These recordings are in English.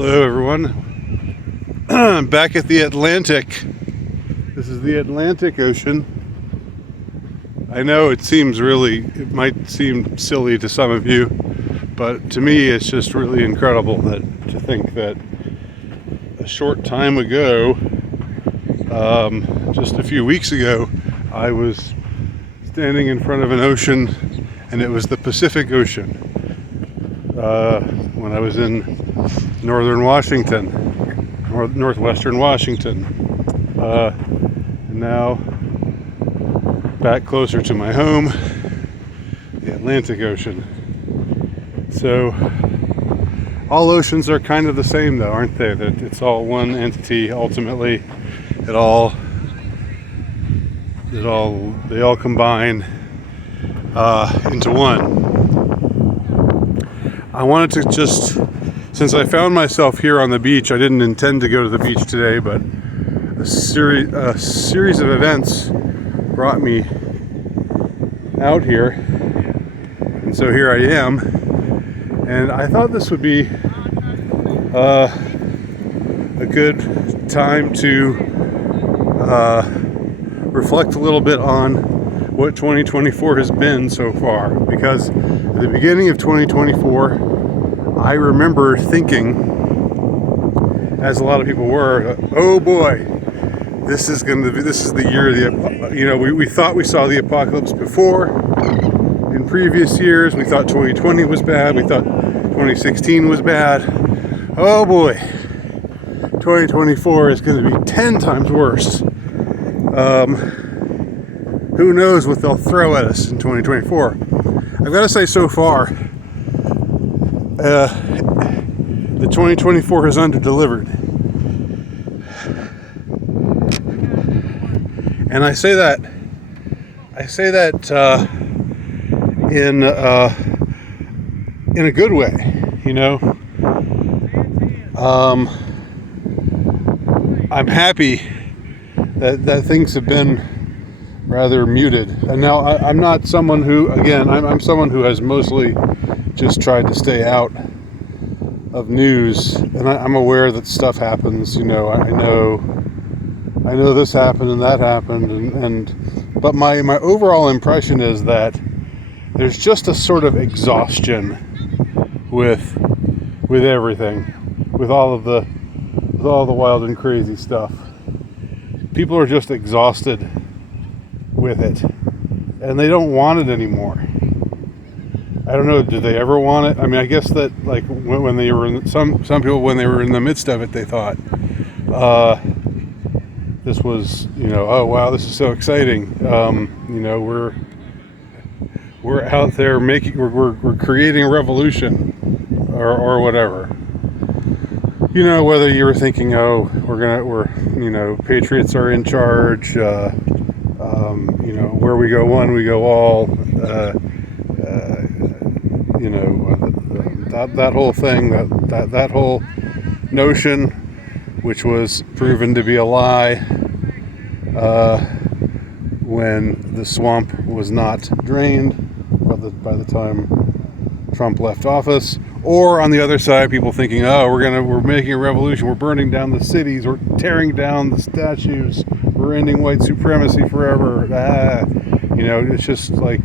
Hello everyone. Back at the Atlantic. This is the Atlantic Ocean. I know it might seem silly to some of you, but to me it's just really incredible to think that a short time ago, just a few weeks ago, I was standing in front of an ocean, and it was the Pacific Ocean. When I was in northern Washington, northwestern Washington, and now back closer to my home, the Atlantic Ocean. So all oceans are kind of the same, though, aren't they? That it's all one entity. Ultimately, they all combine into one. I wanted to just, since I found myself here on the beach, I didn't intend to go to the beach today, but a series of events brought me out here, and so here I am. And I thought this would be a good time to reflect a little bit on what 2024 has been so far, because at the beginning of 2024, I remember thinking, as a lot of people were, oh boy, this is the year of we thought we saw the apocalypse before. In previous years, we thought 2020 was bad, we thought 2016 was bad. Oh boy, 2024 is going to be 10 times worse. Who knows what they'll throw at us in 2024. I've got to say, so far, the 2024 has under-delivered. And I say that in a good way, you know. I'm happy that things have been rather muted. And now I'm not someone who, again, I'm someone who has mostly just tried to stay out of news, and I'm aware that stuff happens. You know, I know this happened and that happened, but my overall impression is that there's just a sort of exhaustion with everything, with all the wild and crazy stuff. People are just exhausted with it, and they don't want it anymore. I don't know, did they ever want it? I mean, I guess that, like, when they were in, some people, when they were in the midst of it, they thought this was, oh wow, this is so exciting. We're out there we're creating a revolution, or whatever. Whether you were thinking, patriots are in charge, where we go one, we go all, that whole thing, that whole notion, which was proven to be a lie when the swamp was not drained by the time Trump left office. Or on the other side, people thinking, we're making a revolution, we're burning down the cities, we're tearing down the statues, we're ending white supremacy forever. It's just like,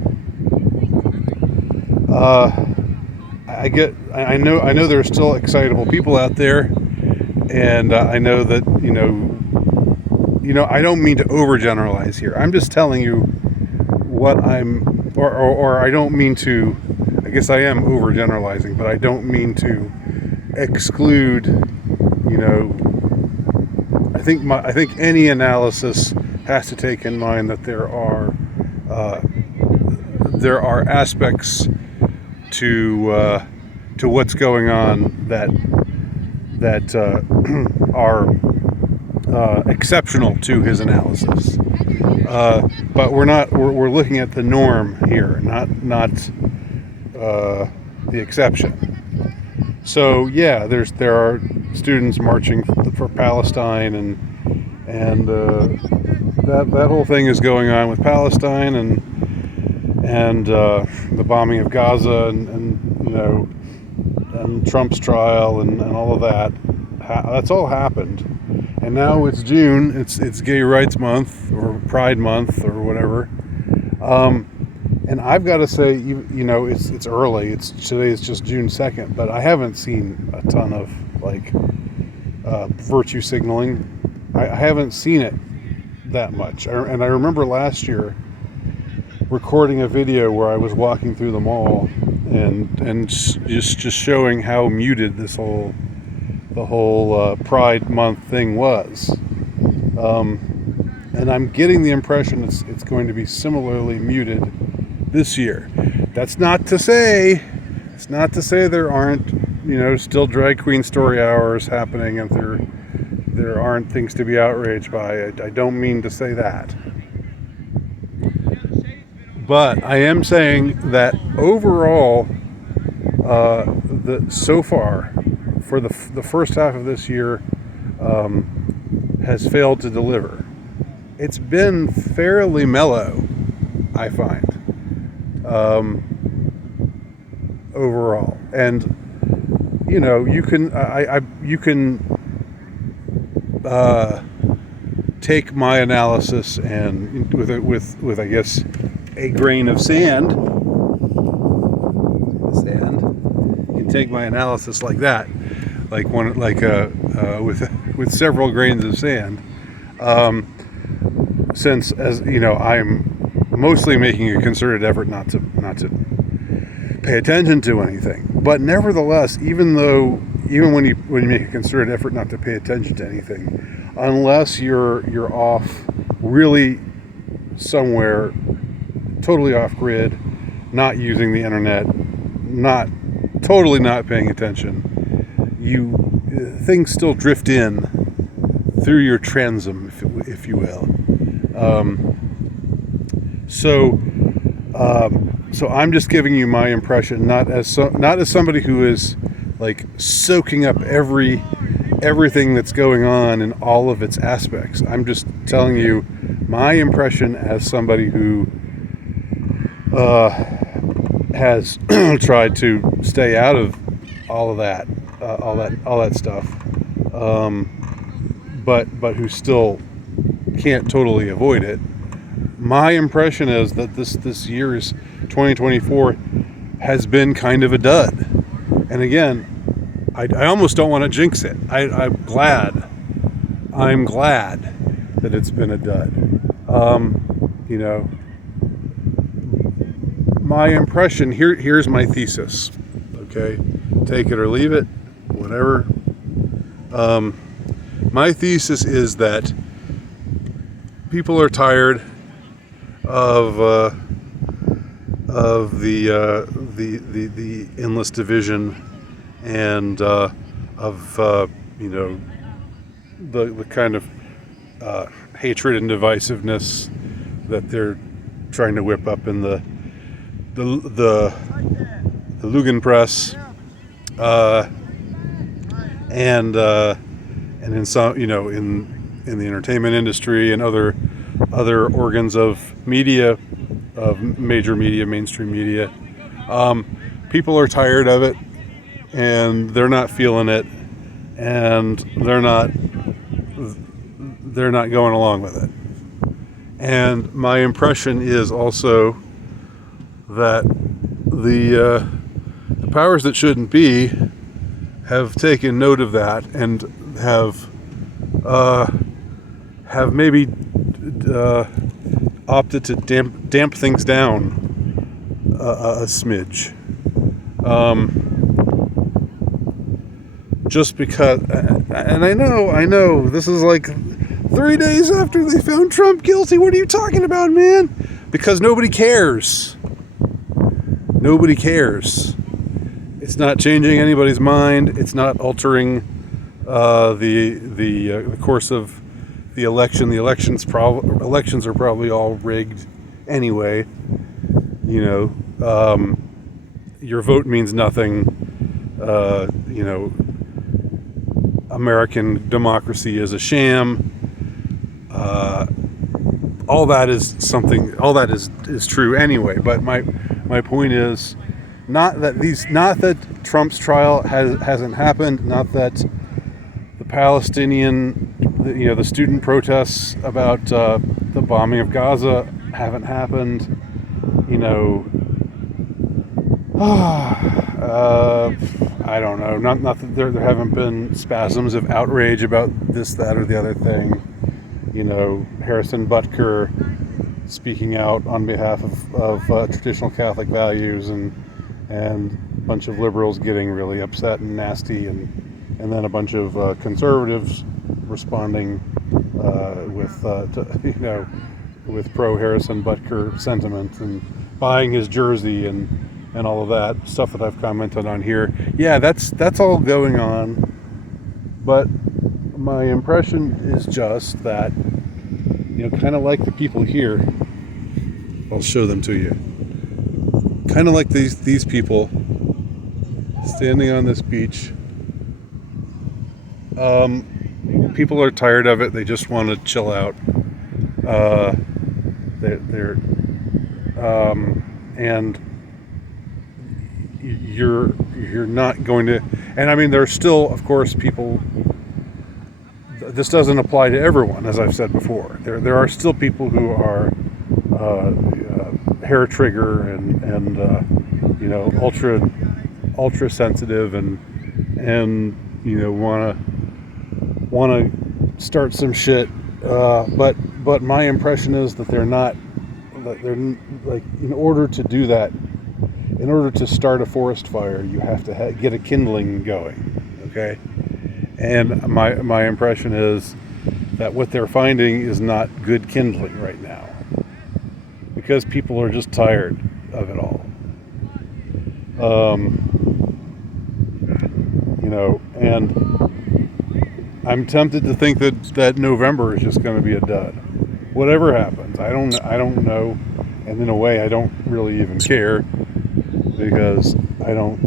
I know there are still excitable people out there, and I know that, I don't mean to overgeneralize here. I'm just telling you what or I don't mean to, I guess I am overgeneralizing, but I don't mean to exclude, I think any analysis has to take in mind that there are aspects to what's going on that are exceptional to his analysis. But we're looking at the norm here, not the exception. So yeah, there are students marching for Palestine, and that whole thing is going on with Palestine and the bombing of Gaza, and and Trump's trial and all of that. That's all happened. And now it's June. It's Gay Rights Month or Pride Month or whatever. And I've got to say, it's early. Today is just June 2nd, but I haven't seen a ton of virtue signaling. I haven't seen it that much. And I remember last year recording a video where I was walking through the mall and just showing how muted the whole Pride Month thing was. And I'm getting the impression it's going to be similarly muted this year. That's not to say there aren't, still drag queen story hours happening and there aren't things to be outraged by. I don't mean to say that. But I am saying that overall, so far, for the first half of this year, has failed to deliver. It's been fairly mellow, I find, overall. And you can take my analysis and with I guess a grain of sand. You can take my analysis like that, with several grains of sand. Since, as I'm mostly making a concerted effort not to pay attention to anything. But nevertheless, even when you make a concerted effort not to pay attention to anything, unless you're off really somewhere totally off grid, not using the internet, not paying attention, things still drift in through your transom, if you will. So I'm just giving you my impression, not as somebody who is soaking up everything that's going on in all of its aspects. I'm just telling you my impression as somebody who has tried to stay out of all that stuff, but who still can't totally avoid it. My impression is that this year's 2024 has been kind of a dud. And again, I almost don't want to jinx it. I'm glad that it's been a dud. My impression, here's my thesis. Okay, take it or leave it, whatever. My thesis is that people are tired of the endless division and of the kind of hatred and divisiveness that they're trying to whip up in the Lugenpress, and in some in the entertainment industry and other organs of media, of major media, mainstream media. People are tired of it, and they're not feeling it, and they're not going along with it. And my impression is also that the powers that shouldn't be have taken note of that and have maybe opted to damp things down a smidge, just because. And I know this is 3 days after they found Trump guilty. What are you talking about, man? Because nobody cares. Nobody cares. It's not changing anybody's mind. It's not altering the course of the election. The elections are probably all rigged anyway. Your vote means nothing. American democracy is a sham. All that is true anyway. But my point is not that Trump's trial hasn't happened, not that the Palestinian, the student protests about the bombing of Gaza haven't happened. I don't know. Not that there haven't been spasms of outrage about this, that, or the other thing. Harrison Butker speaking out on behalf of traditional Catholic values, and a bunch of liberals getting really upset and nasty, and then a bunch of conservatives responding with pro Harrison Butker sentiment and buying his jersey and all of that stuff that I've commented on here. Yeah, that's all going on, but my impression is just that, kind of like the people here. I'll show them to you. Kind of like these people standing on this beach. People are tired of it. They just want to chill out. And you're not going to, and I mean, there's still, of course, people. This doesn't apply to everyone, as I've said before. There are still people who are hair trigger and ultra sensitive and want to start some shit. But my impression is that they're not. That they're like, in order to do that, in order to start a forest fire, you have to get a kindling going. Okay. And my impression is that what they're finding is not good kindling right now, because people are just tired of it all. And I'm tempted to think that November is just going to be a dud. Whatever happens, I don't know, and in a way, I don't really even care, because I don't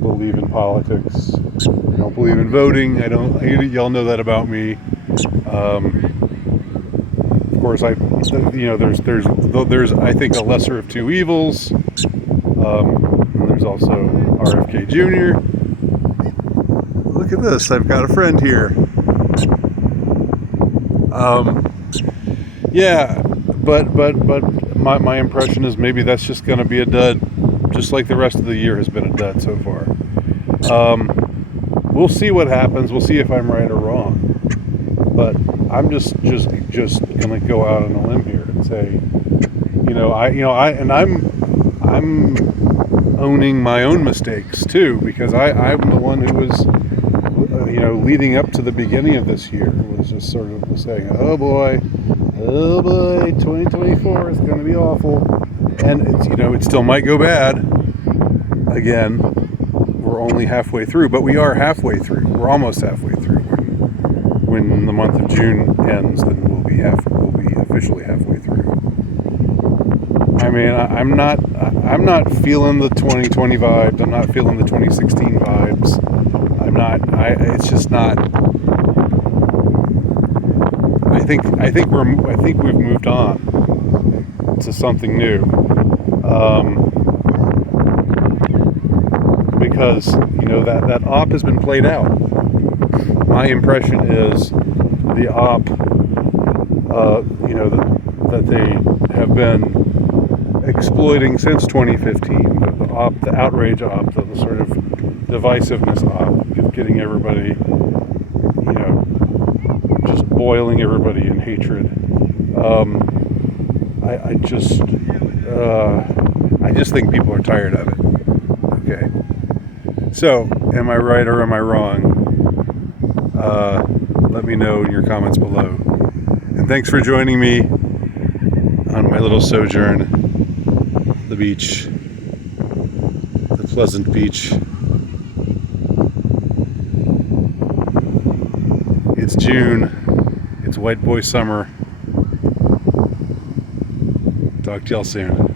believe in politics. I don't believe in voting. Y'all know that about me. Of course, there's I think a lesser of two evils. And there's also RFK Jr. Look at this. I've got a friend here. Yeah, but my impression is maybe that's just going to be a dud, just like the rest of the year has been a dud so far. We'll see what happens. We'll see if I'm right or wrong. But I'm just gonna go out on a limb here and say, I'm owning my own mistakes too, because I'm the one who was, leading up to the beginning of this year, was just sort of saying, oh boy, 2024 is gonna be awful, and it's, it still might go bad again. We're only halfway through, but we are halfway through. We're almost halfway through. When the month of June ends, then we'll be officially halfway through. I mean, I'm not feeling the 2020 vibes. I'm not feeling the 2016 vibes. It's just not. I think we've moved on to something new. Because that op has been played out. My impression is the op, that they have been exploiting since 2015. The outrage op, the sort of divisiveness op, getting everybody, just boiling everybody in hatred. I just think people are tired of it. Okay. So, am I right or am I wrong? Let me know in your comments below. And thanks for joining me on my little sojourn, the beach, the pleasant beach. It's June. It's white boy summer. Talk to y'all soon.